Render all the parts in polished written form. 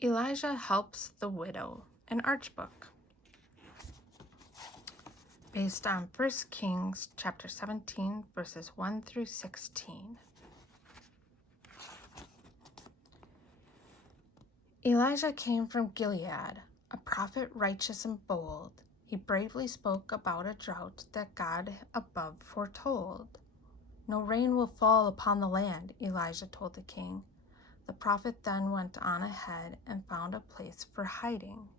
Elijah helps the widow, an Arch book, based on 1 Kings chapter 17, verses 1 through 16. Elijah came from Gilead, a prophet righteous and bold. He bravely spoke about a drought that God above foretold. No rain will fall upon the land, Elijah told the king. The prophet then went on ahead and found a place for hiding.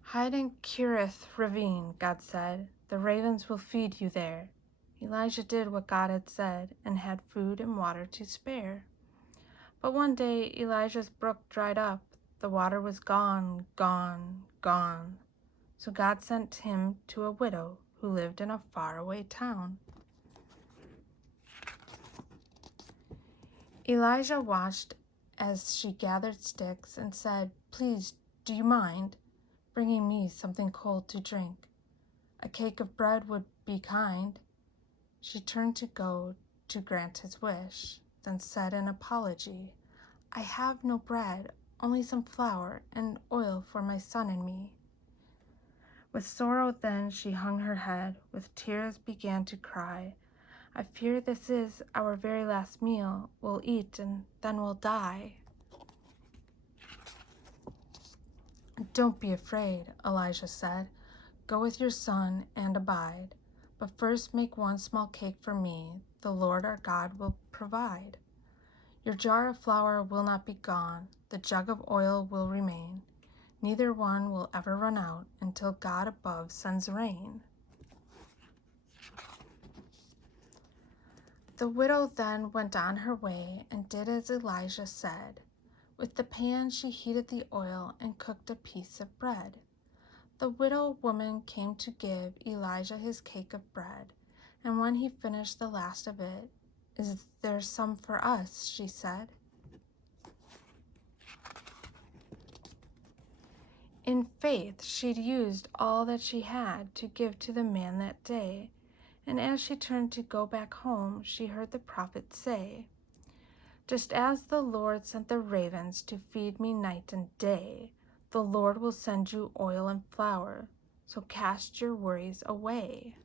Hide in Kerith ravine, God said. The ravens will feed you there. Elijah did what God had said and had food and water to spare. But one day Elijah's brook dried up. The water was gone, gone, gone. So God sent him to a widow who lived in a faraway town. Elijah watched as she gathered sticks and said, "Please, do you mind bringing me something cold to drink? A cake of bread would be kind." She turned to go to grant his wish, then said in apology, "I have no bread, only some flour and oil for my son and me." With sorrow then she hung her head, with tears began to cry, "I fear this is our very last meal. We'll eat and then we'll die." "Don't be afraid," Elijah said. "Go with your son and abide. But first make one small cake for me. The Lord our God will provide. Your jar of flour will not be gone. The jug of oil will remain. Neither one will ever run out until God above sends rain." The widow then went on her way and did as Elijah said. With the pan she heated the oil and cooked a piece of bread. The widow woman came to give Elijah his cake of bread, and when he finished the last of it, "Is there some for us?" she said. In faith, she'd used all that she had to give to the man that day, and as she turned to go back home, she heard the prophet say, "Just as the Lord sent the ravens to feed me night and day, the Lord will send you oil and flour, so cast your worries away."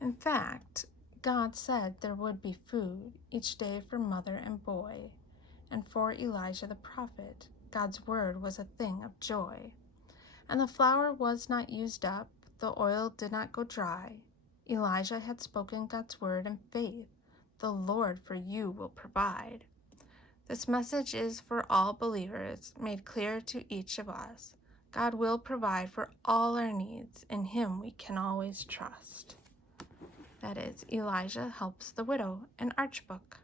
In fact, God said there would be food each day for mother and boy, and for Elijah the prophet, God's word was a thing of joy. And the flour was not used up, the oil did not go dry. Elijah had spoken God's word in faith. The Lord for you will provide. This message is for all believers, made clear to each of us. God will provide for all our needs. In Him we can always trust. That is Elijah Helps the Widow, an Arch book.